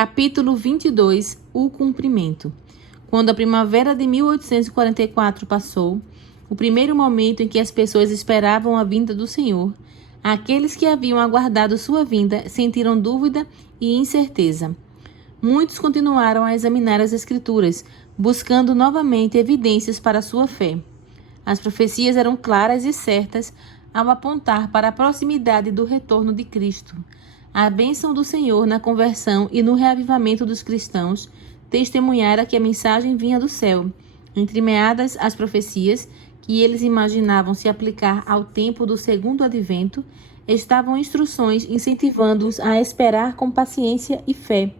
Capítulo 22. O cumprimento. Quando a primavera de 1844 passou, o primeiro momento em que as pessoas esperavam a vinda do Senhor, aqueles que haviam aguardado sua vinda sentiram dúvida e incerteza. Muitos continuaram a examinar as Escrituras, buscando novamente evidências para sua fé. As profecias eram claras e certas ao apontar para a proximidade do retorno de Cristo. A bênção do Senhor na conversão e no reavivamento dos cristãos testemunhara que a mensagem vinha do céu. Entremeadas as profecias, que eles imaginavam se aplicar ao tempo do segundo advento, estavam instruções incentivando-os a esperar com paciência e fé,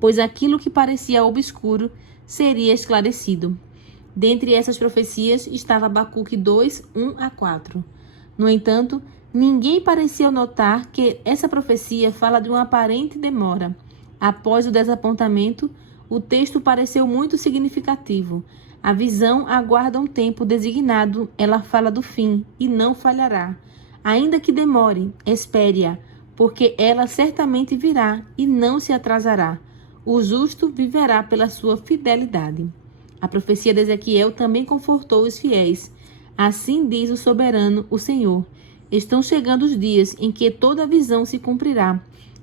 pois aquilo que parecia obscuro seria esclarecido. Dentre essas profecias estava Abacuque 2, 1-4. No entanto, ninguém parecia notar que essa profecia fala de uma aparente demora. Após o desapontamento, o texto pareceu muito significativo. A visão aguarda um tempo designado, ela fala do fim, e não falhará. Ainda que demore, espere-a, porque ela certamente virá e não se atrasará. O justo viverá pela sua fidelidade. A profecia de Ezequiel também confortou os fiéis. Assim diz o soberano, o Senhor: estão chegando os dias em que toda visão se cumprirá.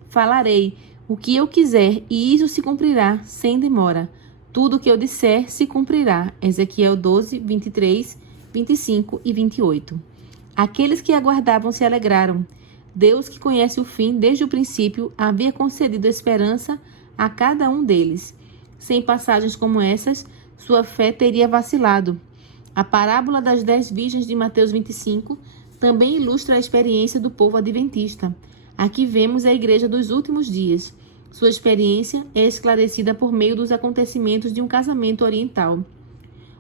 Falarei o que eu quiser, e isso se cumprirá sem demora. Tudo o que eu disser se cumprirá. Ezequiel 12, 23, 25 e 28. Aqueles que aguardavam se alegraram. Deus, que conhece o fim desde o princípio, havia concedido esperança a cada um deles. Sem passagens como essas, sua fé teria vacilado. A parábola das 10 virgens de Mateus 25 também ilustra a experiência do povo adventista. Aqui vemos a igreja dos últimos dias. Sua experiência é esclarecida por meio dos acontecimentos de um casamento oriental.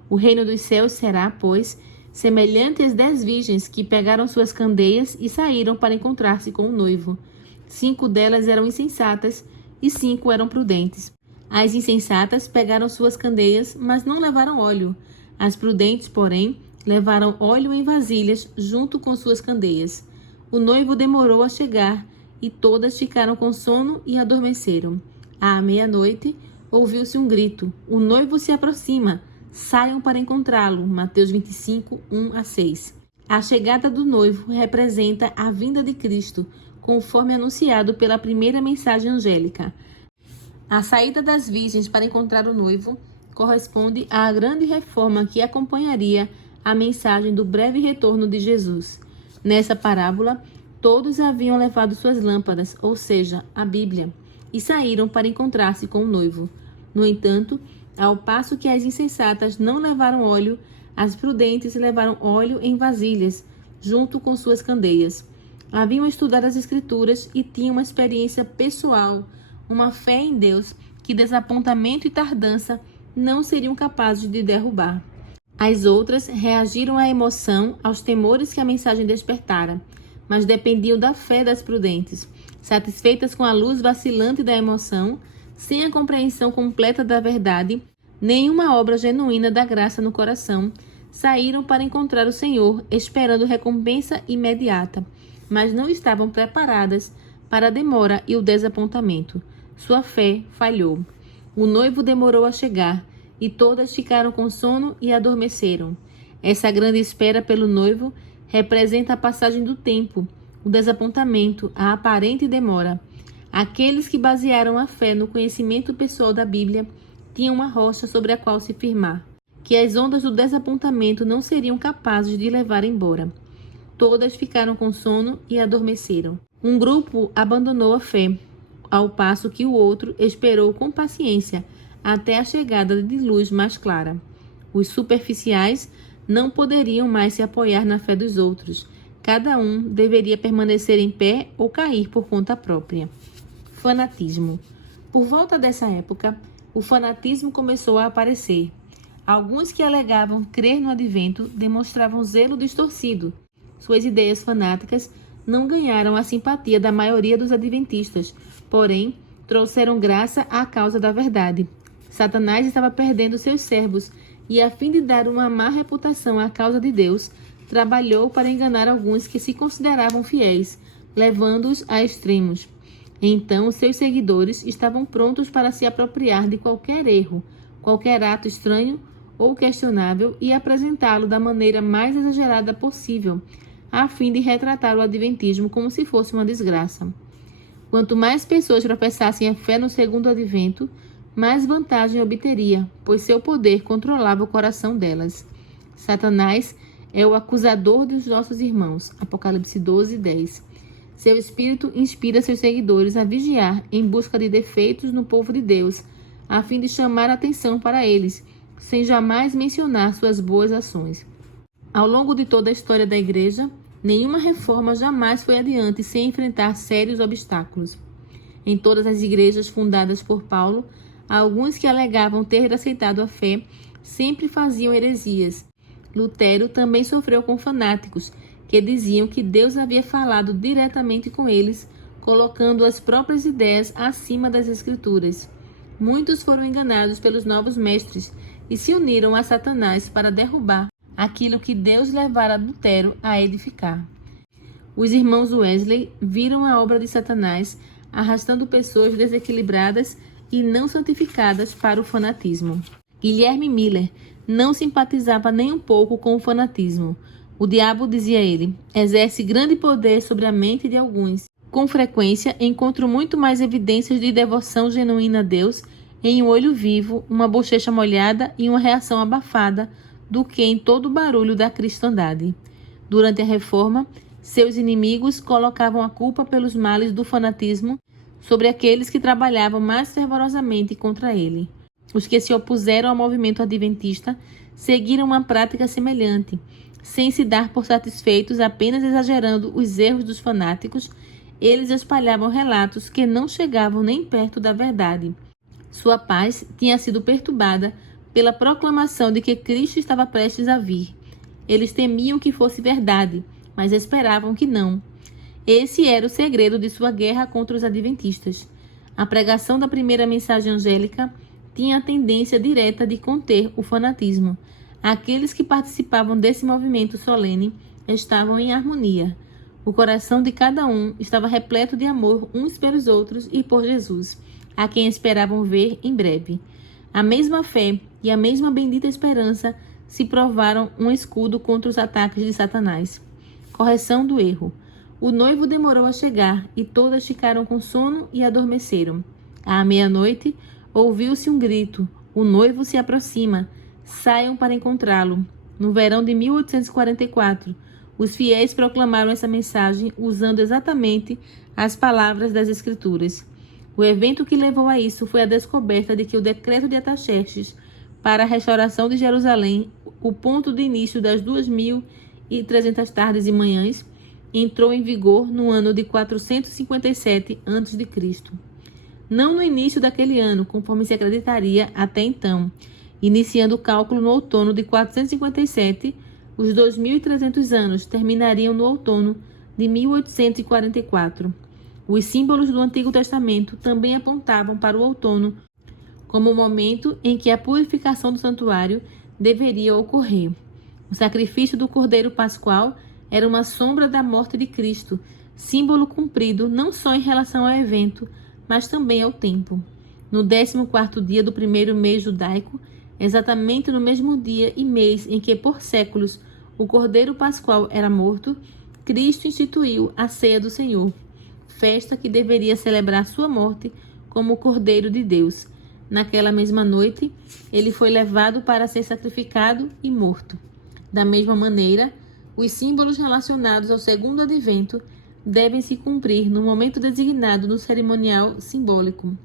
O reino dos céus será, pois, semelhante às 10 virgens que pegaram suas candeias e saíram para encontrar-se com o noivo. 5 delas eram insensatas e 5 eram prudentes. As insensatas pegaram suas candeias, mas não levaram óleo. As prudentes, porém, levaram óleo em vasilhas junto com suas candeias. O noivo demorou a chegar, e todas ficaram com sono e adormeceram. À meia-noite, ouviu-se um grito: o noivo se aproxima, saiam para encontrá-lo. Mateus 25, 1-6. A chegada do noivo representa a vinda de Cristo, conforme anunciado pela primeira mensagem angélica. A saída das virgens para encontrar o noivo corresponde à grande reforma que acompanharia a mensagem do breve retorno de Jesus. Nessa parábola, todos haviam levado suas lâmpadas, ou seja, a Bíblia, e saíram para encontrar-se com o noivo. No entanto, ao passo que as insensatas não levaram óleo, as prudentes levaram óleo em vasilhas, junto com suas candeias. Haviam estudado as Escrituras e tinham uma experiência pessoal, uma fé em Deus que desapontamento e tardança não seriam capazes de derrubar. As outras reagiram à emoção, aos temores que a mensagem despertara, mas dependiam da fé das prudentes. Satisfeitas com a luz vacilante da emoção, sem a compreensão completa da verdade, nenhuma obra genuína da graça no coração, saíram para encontrar o Senhor, esperando recompensa imediata, mas não estavam preparadas para a demora e o desapontamento. Sua fé falhou. O noivo demorou a chegar, e todas ficaram com sono e adormeceram. Essa grande espera pelo noivo representa a passagem do tempo, o desapontamento, a aparente demora. Aqueles que basearam a fé no conhecimento pessoal da Bíblia tinham uma rocha sobre a qual se firmar, que as ondas do desapontamento não seriam capazes de levar embora. Todas ficaram com sono e adormeceram. Um grupo abandonou a fé, ao passo que o outro esperou com paciência até a chegada de luz mais clara. Os superficiais não poderiam mais se apoiar na fé dos outros. Cada um deveria permanecer em pé ou cair por conta própria. Fanatismo. Por volta dessa época, o fanatismo começou a aparecer. Alguns que alegavam crer no advento demonstravam zelo distorcido. Suas ideias fanáticas não ganharam a simpatia da maioria dos adventistas, porém, trouxeram graça à causa da verdade. Satanás estava perdendo seus servos e, a fim de dar uma má reputação à causa de Deus, trabalhou para enganar alguns que se consideravam fiéis, levando-os a extremos. Então, seus seguidores estavam prontos para se apropriar de qualquer erro, qualquer ato estranho ou questionável e apresentá-lo da maneira mais exagerada possível, a fim de retratar o adventismo como se fosse uma desgraça. Quanto mais pessoas professassem a fé no segundo advento, mais vantagem obteria, pois seu poder controlava o coração delas. Satanás é o acusador dos nossos irmãos. Apocalipse 12:10. Seu espírito inspira seus seguidores a vigiar em busca de defeitos no povo de Deus, a fim de chamar a atenção para eles, sem jamais mencionar suas boas ações. Ao longo de toda a história da Igreja, nenhuma reforma jamais foi adiante sem enfrentar sérios obstáculos. Em todas as igrejas fundadas por Paulo, alguns que alegavam ter aceitado a fé sempre faziam heresias. Lutero também sofreu com fanáticos que diziam que Deus havia falado diretamente com eles, colocando as próprias ideias acima das Escrituras. Muitos foram enganados pelos novos mestres e se uniram a Satanás para derrubar aquilo que Deus levara Lutero a edificar. Os irmãos Wesley viram a obra de Satanás arrastando pessoas desequilibradas e não santificadas para o fanatismo. Guilherme Miller não simpatizava nem um pouco com o fanatismo. O diabo, dizia ele, exerce grande poder sobre a mente de alguns. Com frequência, encontro muito mais evidências de devoção genuína a Deus em um olho vivo, uma bochecha molhada e uma reação abafada do que em todo o barulho da cristandade. Durante a Reforma, seus inimigos colocavam a culpa pelos males do fanatismo sobre aqueles que trabalhavam mais fervorosamente contra ele. Os que se opuseram ao movimento adventista seguiram uma prática semelhante, sem se dar por satisfeitos apenas exagerando os erros dos fanáticos. Eles espalhavam relatos que não chegavam nem perto da verdade. Sua paz tinha sido perturbada pela proclamação de que Cristo estava prestes a vir. Eles temiam que fosse verdade, mas esperavam que não. Esse era o segredo de sua guerra contra os adventistas. A pregação da primeira mensagem angélica tinha a tendência direta de conter o fanatismo. Aqueles que participavam desse movimento solene estavam em harmonia. O coração de cada um estava repleto de amor uns pelos outros e por Jesus, a quem esperavam ver em breve. A mesma fé e a mesma bendita esperança se provaram um escudo contra os ataques de Satanás. Correção do erro. O noivo demorou a chegar e todas ficaram com sono e adormeceram. À meia-noite, ouviu-se um grito: o noivo se aproxima, saiam para encontrá-lo. No verão de 1844, os fiéis proclamaram essa mensagem usando exatamente as palavras das Escrituras. O evento que levou a isso foi a descoberta de que o decreto de Ataxerxes para a restauração de Jerusalém, o ponto de início das 2.300 tardes e manhãs, entrou em vigor no ano de 457 a.C. Não no início daquele ano, conforme se acreditaria até então. Iniciando o cálculo no outono de 457, os 2.300 anos terminariam no outono de 1844. Os símbolos do Antigo Testamento também apontavam para o outono como o momento em que a purificação do santuário deveria ocorrer. O sacrifício do Cordeiro Pascual era uma sombra da morte de Cristo, símbolo cumprido não só em relação ao evento, mas também ao tempo. No 14º dia do primeiro mês judaico, exatamente no mesmo dia e mês em que por séculos o Cordeiro Pascual era morto, Cristo instituiu a ceia do Senhor, festa que deveria celebrar sua morte como o Cordeiro de Deus. Naquela mesma noite, ele foi levado para ser sacrificado e morto. Da mesma maneira, os símbolos relacionados ao segundo advento devem se cumprir no momento designado no cerimonial simbólico.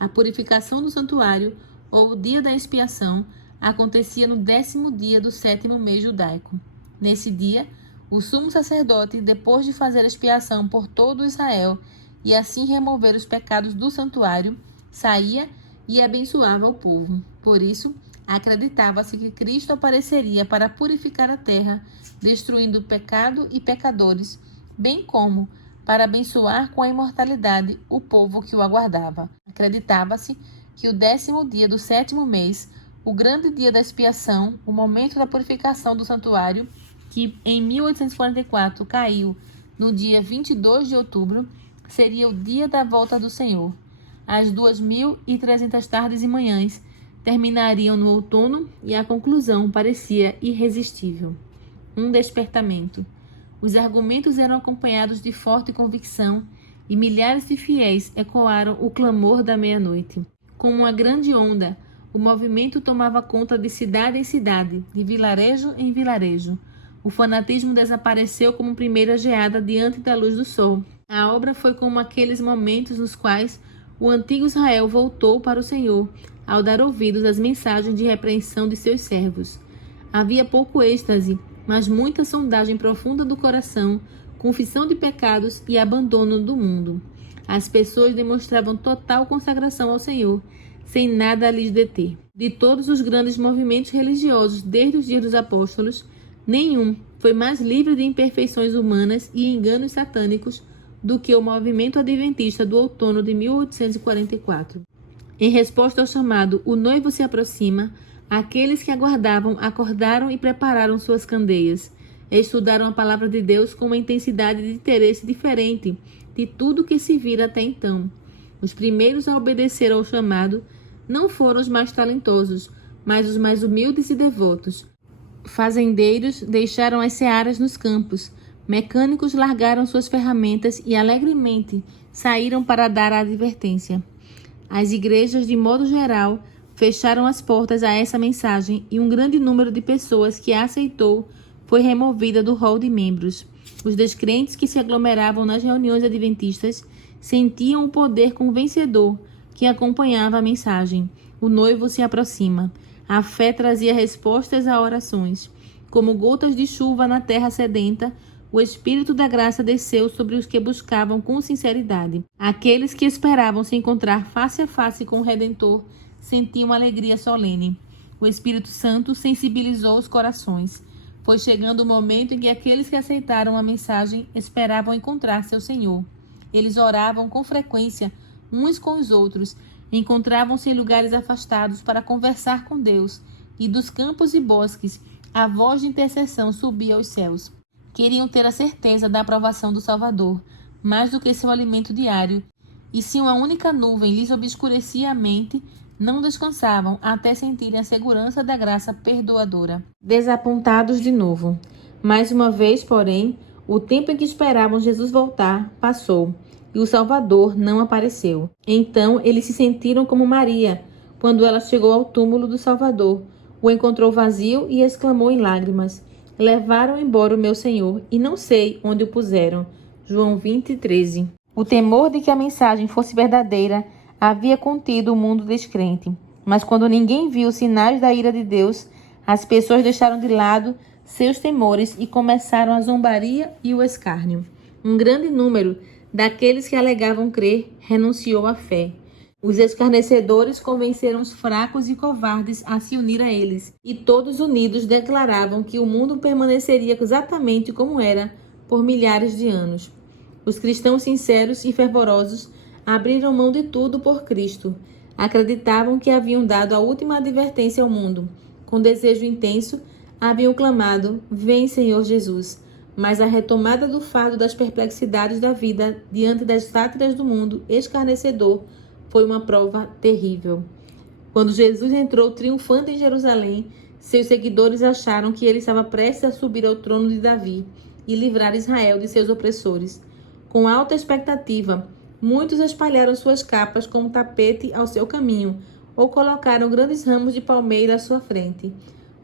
A purificação do santuário, ou o dia da expiação, acontecia no 10º dia do 7º mês judaico. Nesse dia, o sumo sacerdote, depois de fazer a expiação por todo Israel e assim remover os pecados do santuário, saía e abençoava o povo. Por isso, acreditava-se que Cristo apareceria para purificar a terra, destruindo o pecado e pecadores, bem como para abençoar com a imortalidade o povo que o aguardava. Acreditava-se que o 10º dia do 7º mês, o grande dia da expiação, o momento da purificação do santuário, que em 1844 caiu no dia 22 de outubro, seria o dia da volta do Senhor. As 2.300 tardes e manhãs terminariam no outono e a conclusão parecia irresistível. Um despertamento. Os argumentos eram acompanhados de forte convicção e milhares de fiéis ecoaram o clamor da meia-noite. Como uma grande onda, o movimento tomava conta de cidade em cidade, de vilarejo em vilarejo. O fanatismo desapareceu como primeira geada diante da luz do sol. A obra foi como aqueles momentos nos quais o antigo Israel voltou para o Senhor, ao dar ouvidos às mensagens de repreensão de seus servos. Havia pouco êxtase, mas muita sondagem profunda do coração, confissão de pecados e abandono do mundo. As pessoas demonstravam total consagração ao Senhor, sem nada lhes deter. De todos os grandes movimentos religiosos desde os dias dos apóstolos, nenhum foi mais livre de imperfeições humanas e enganos satânicos do que o movimento adventista do outono de 1844. Em resposta ao chamado "O noivo se aproxima", aqueles que aguardavam acordaram e prepararam suas candeias. Estudaram a palavra de Deus com uma intensidade de interesse diferente de tudo que se vira até então. Os primeiros a obedecer ao chamado não foram os mais talentosos, mas os mais humildes e devotos. Fazendeiros deixaram as searas nos campos. Mecânicos largaram suas ferramentas e alegremente saíram para dar a advertência. As igrejas, de modo geral, fecharam as portas a essa mensagem e um grande número de pessoas que a aceitou foi removida do rol de membros. Os descrentes que se aglomeravam nas reuniões adventistas sentiam o poder convencedor que acompanhava a mensagem. O noivo se aproxima. A fé trazia respostas a orações. Como gotas de chuva na terra sedenta, o Espírito da graça desceu sobre os que buscavam com sinceridade. Aqueles que esperavam se encontrar face a face com o Redentor sentiam alegria solene. O Espírito Santo sensibilizou os corações. Foi chegando o momento em que aqueles que aceitaram a mensagem esperavam encontrar seu Senhor. Eles oravam com frequência uns com os outros, encontravam-se em lugares afastados para conversar com Deus, e dos campos e bosques a voz de intercessão subia aos céus. Queriam ter a certeza da aprovação do Salvador, mais do que seu alimento diário, e se uma única nuvem lhes obscurecia a mente, não descansavam até sentirem a segurança da graça perdoadora. Desapontados de novo. Mais uma vez, porém, o tempo em que esperavam Jesus voltar passou, e o Salvador não apareceu. Então eles se sentiram como Maria, quando ela chegou ao túmulo do Salvador, o encontrou vazio e exclamou em lágrimas: "Levaram embora o meu Senhor, e não sei onde o puseram." João 20:13. O temor de que a mensagem fosse verdadeira havia contido o mundo descrente. Mas quando ninguém viu sinais da ira de Deus, as pessoas deixaram de lado seus temores e começaram a zombaria e o escárnio. Um grande número daqueles que alegavam crer renunciou à fé. Os escarnecedores convenceram os fracos e covardes a se unir a eles, e todos unidos declaravam que o mundo permaneceria exatamente como era por milhares de anos. Os cristãos sinceros e fervorosos abriram mão de tudo por Cristo. Acreditavam que haviam dado a última advertência ao mundo. Com desejo intenso, haviam clamado: "Vem, Senhor Jesus." Mas a retomada do fardo das perplexidades da vida diante das sátiras do mundo escarnecedor foi uma prova terrível. Quando Jesus entrou triunfante em Jerusalém, seus seguidores acharam que ele estava prestes a subir ao trono de Davi e livrar Israel de seus opressores. Com alta expectativa, muitos espalharam suas capas como tapete ao seu caminho, ou colocaram grandes ramos de palmeira à sua frente.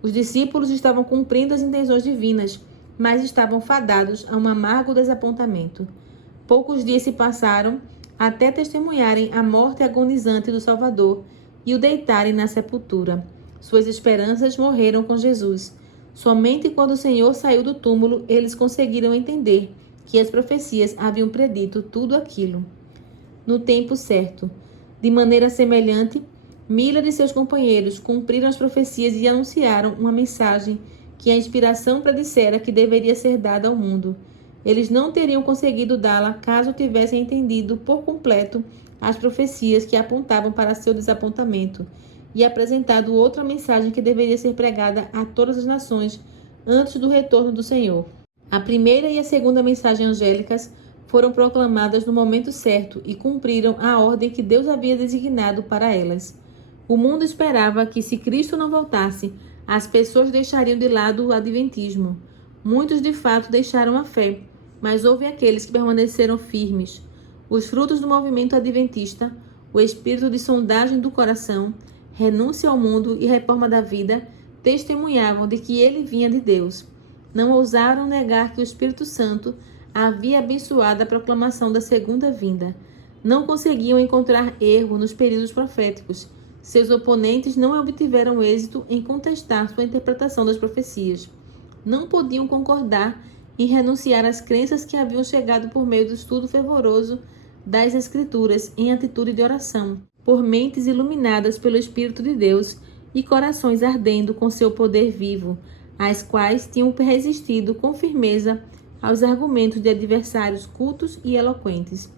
Os discípulos estavam cumprindo as intenções divinas, mas estavam fadados a um amargo desapontamento. Poucos dias se passaram até testemunharem a morte agonizante do Salvador e o deitarem na sepultura. Suas esperanças morreram com Jesus. Somente quando o Senhor saiu do túmulo, eles conseguiram entender que as profecias haviam predito tudo aquilo. No tempo certo, de maneira semelhante, Miller e seus companheiros cumpriram as profecias e anunciaram uma mensagem que a inspiração predissera que deveria ser dada ao mundo. Eles não teriam conseguido dá-la caso tivessem entendido por completo as profecias que apontavam para seu desapontamento e apresentado outra mensagem que deveria ser pregada a todas as nações antes do retorno do Senhor. A primeira e a segunda mensagem angélicas foram proclamadas no momento certo e cumpriram a ordem que Deus havia designado para elas. O mundo esperava que, se Cristo não voltasse, as pessoas deixariam de lado o adventismo. Muitos de fato deixaram a fé, mas houve aqueles que permaneceram firmes. Os frutos do movimento adventista, o espírito de sondagem do coração, renúncia ao mundo e reforma da vida, testemunhavam de que ele vinha de Deus. Não ousaram negar que o Espírito Santo havia abençoado a proclamação da segunda vinda. Não conseguiam encontrar erro nos períodos proféticos. Seus oponentes não obtiveram êxito em contestar sua interpretação das profecias. Não podiam concordar em renunciar às crenças que haviam chegado por meio do estudo fervoroso das Escrituras em atitude de oração, por mentes iluminadas pelo Espírito de Deus e corações ardendo com seu poder vivo, as quais tinham resistido com firmeza aos argumentos de adversários cultos e eloquentes.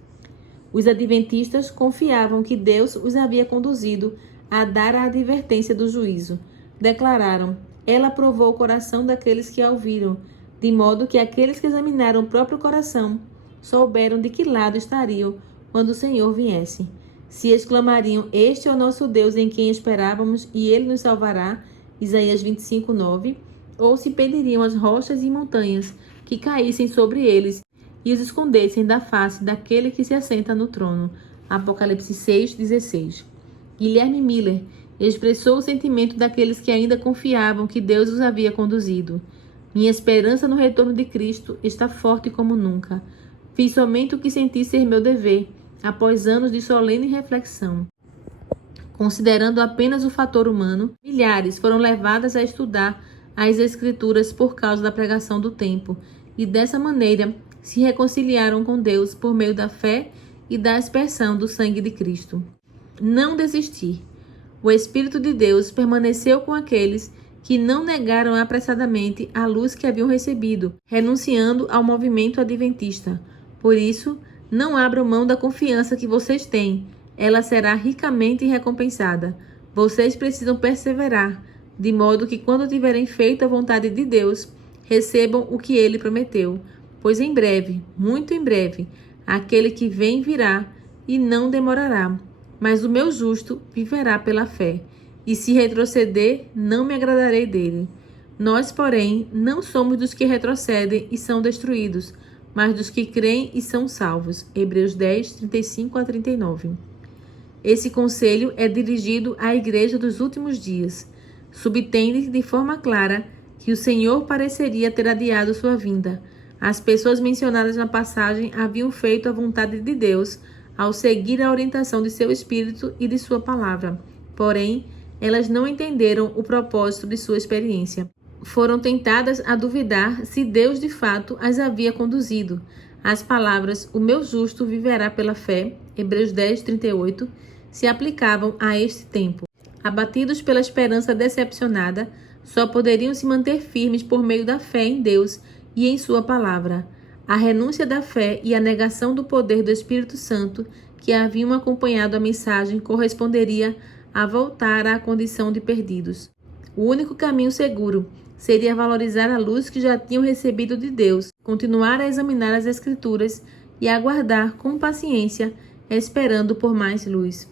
Os adventistas confiavam que Deus os havia conduzido a dar a advertência do juízo. Declararam: ela provou o coração daqueles que a ouviram, de modo que aqueles que examinaram o próprio coração souberam de que lado estariam quando o Senhor viesse. Se exclamariam: este é o nosso Deus em quem esperávamos e ele nos salvará, Isaías 25:9, ou se pediriam às rochas e montanhas que caíssem sobre eles e os escondessem da face daquele que se assenta no trono, Apocalipse 6:16. Guilherme Miller expressou o sentimento daqueles que ainda confiavam que Deus os havia conduzido. Minha esperança no retorno de Cristo está forte como nunca. Fiz somente o que senti ser meu dever, após anos de solene reflexão. Considerando apenas o fator humano, milhares foram levadas a estudar as Escrituras por causa da pregação do tempo, e dessa maneira se reconciliaram com Deus por meio da fé e da aspersão do sangue de Cristo. Não desistir. O Espírito de Deus permaneceu com aqueles que não negaram apressadamente a luz que haviam recebido, renunciando ao movimento adventista. Por isso, não abram mão da confiança que vocês têm. Ela será ricamente recompensada. Vocês precisam perseverar, de modo que, quando tiverem feito a vontade de Deus, recebam o que ele prometeu. Pois em breve, muito em breve, aquele que vem virá e não demorará. Mas o meu justo viverá pela fé, e se retroceder, não me agradarei dele. Nós, porém, não somos dos que retrocedem e são destruídos, mas dos que creem e são salvos. Hebreus 10:35-39. Esse conselho é dirigido à igreja dos últimos dias. Subtende de forma clara que o Senhor pareceria ter adiado sua vinda. As pessoas mencionadas na passagem haviam feito a vontade de Deus ao seguir a orientação de seu Espírito e de sua palavra. Porém, elas não entenderam o propósito de sua experiência. Foram tentadas a duvidar se Deus de fato as havia conduzido. As palavras "o meu justo viverá pela fé", Hebreus 10:38, se aplicavam a este tempo. Abatidos pela esperança decepcionada, só poderiam se manter firmes por meio da fé em Deus e em sua palavra. A renúncia da fé e a negação do poder do Espírito Santo que haviam acompanhado a mensagem corresponderia a voltar à condição de perdidos. O único caminho seguro seria valorizar a luz que já tinham recebido de Deus, continuar a examinar as Escrituras e aguardar com paciência, esperando por mais luz.